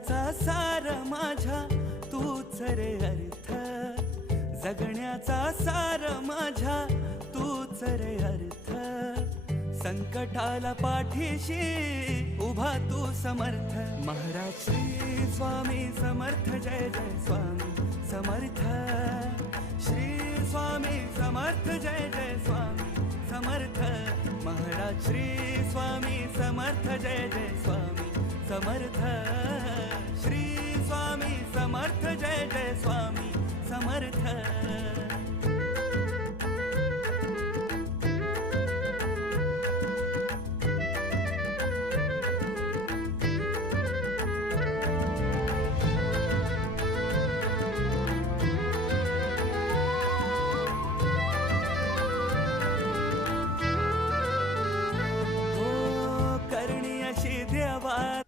जगण्याचा सार माझ्या तूच रे अर्थ, जगण्याचा सार माझ्या तूच रे अर्थ, संकटाला पाठीशी उभा तू समर्थ। महाराज श्री स्वामी समर्थ, जय जय स्वामी समर्थ, श्री स्वामी समर्थ, जय जय स्वामी समर्थ। महाराज श्री स्वामी समर्थ, जय जय स्वामी समर्थ, श्री स्वामी समर्थ, जय जय स्वामी समर्थ।